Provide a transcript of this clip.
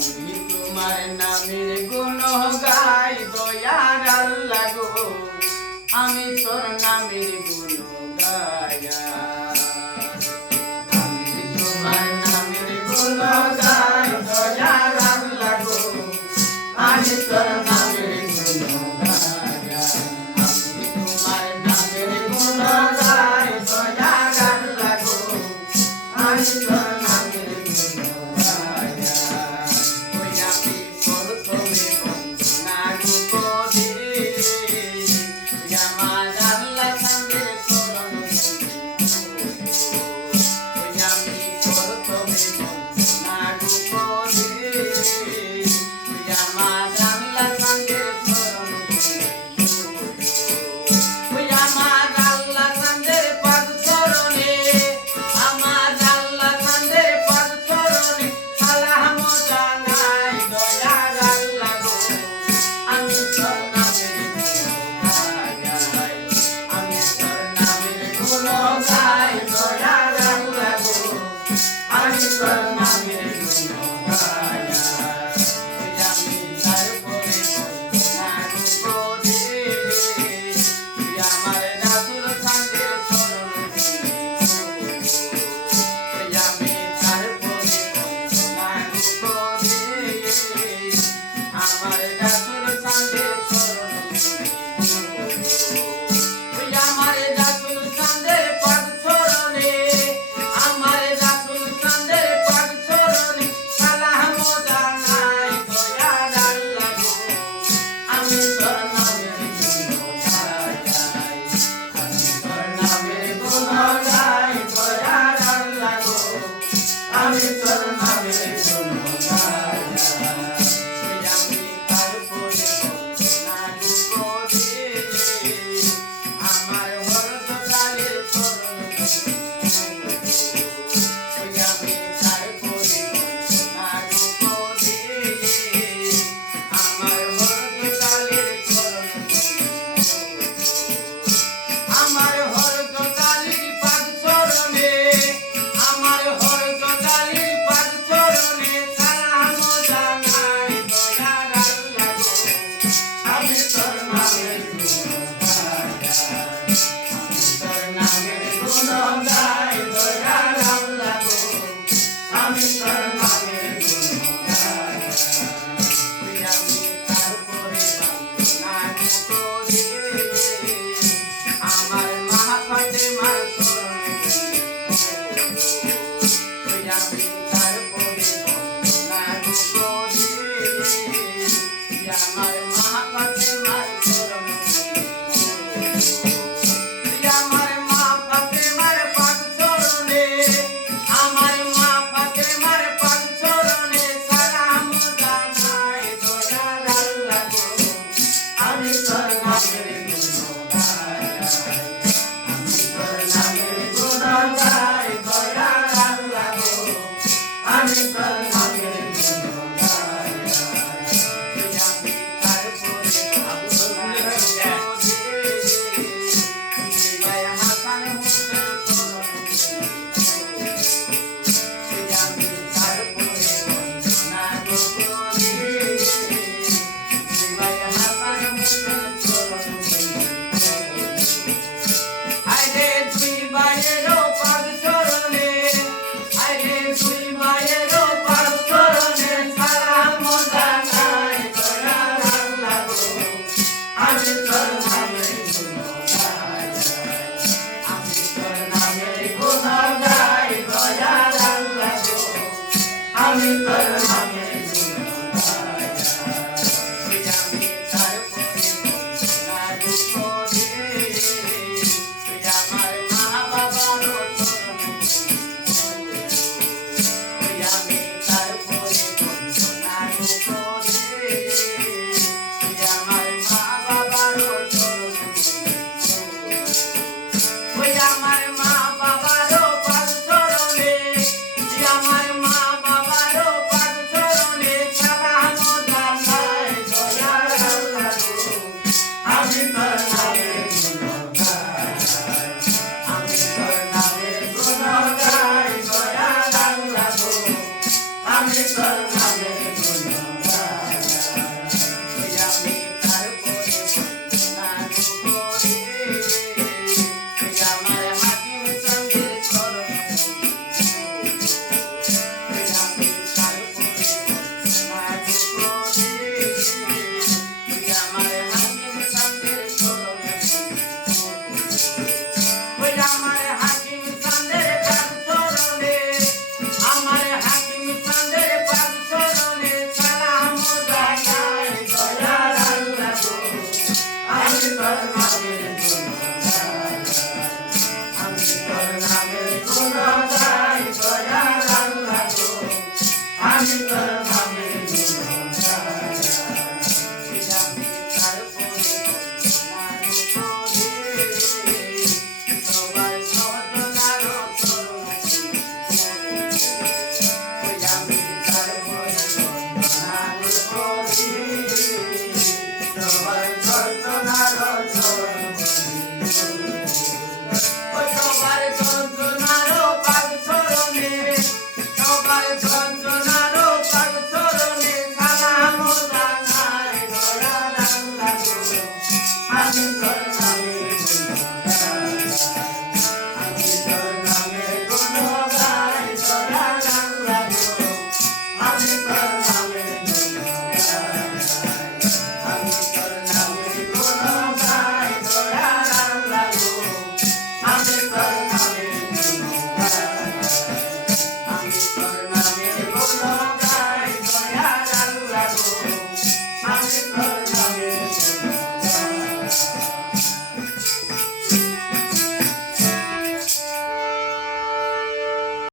আমি তোমার নামের গুণ গাই দয়ার আল্লাহ গো, আমি তোর নামের গুণ গায়া। আমি তোমার নামের গুণ গাই দয়ার আল্লাহ গো, আমি তোর নামের গুণ গায়া। আমি তোমার নামের গুণ গাই দয়ার আল্লাহ গো, আমি তোর নামের গুণ গায়া। ওই আমি প্রথমে বন্দনা করি, ওই আমার আল্লাহ সঙ্গের চরণ ওই আমি প্রথমে বন্দনা করি, ওই আমার আল্লাহ সঙ্গের চরণ ওই আমার আল্লাহ সঙ্গের পাদ চরণে, আমার আল্লাহ সঙ্গের পাদ চরণে সালাম জানাই দয়ার আল্লাহ গো, আমি তোর নামের গুণ গাই। আমি তোর নামের গুণ গাই দয়ার আল্লাহ গো, আমি তোর নামের গুণ গাই। ওই আমি তারপরে বন্দনা করি, তুই আমার রাসূল সঙ্গের চরণ ওই আমি তারপরে বন্দনা করি, আমার রাসূল সঙ্গের চরণ ওই আমার রাসূল সঙ্গের পাদ চরণে, আমার রাসূল সঙ্গের পাদ চরণে সালাম জানাই দয়ার আল্লাহ গো, আমি তোর নামের গুণ গাই। আমি তোর নামের গুণ গাই দয়ার আল্লাহ গো, আমি তোর নামের গুণ গাই। ওই আমি তারপরে বন্দনা করি, আমার হরদয়ালের চরণ ওই আমি তারপরে বন্দনা করি, আমার হরদয়ালের চরণ আমার হরদয়ালের পাদ চরণে, আমার হরদয়ালের পাদ চরণে সালাম জানাই দয়ার আল্লাহ গো, আমি তোর নামের গুণ গাই। আমি তোর নামের গুণ গাই দয়ার আল্লাহ গো, আমি তোর নামের গুণ গাই। ওই আমি তারপরে বন্দনা করি, আমার মা ফাতেমার চরণ ওই আমি তারপরে বন্দনা করি, আমার মা ফাতেমার চরণ আমার মা ফাতেমার পাদ চরণে, আমার মা ফাতেমার পাদ চরণে সালাম জানাই দয়ার আল্লাহ গো, আমি তোর নামের গুণ গাই। আমি তোর নামের গুণ গাই দয়ার আল্লাহ গো, আমি তোর নামের গুণ গাই। ওই আমি তারপরে বন্দনা করি, জিবায় হাসান হোসেন চরণ ওই আমি তারপরে বন্দনা করি, জিবায় হাসান হোসেন চরণ আইরে তুই বাইরেরও পাদ চরণে, আইরে তুই বাইরেরও পাদ চরণে সালাম জানাই দয়ার আল্লাহ গো, আমি তোর নামের গুণ গাই। আমি তোর নামের গুণ গাই দয়ার আল্লাহ গো, আমি তোর নামের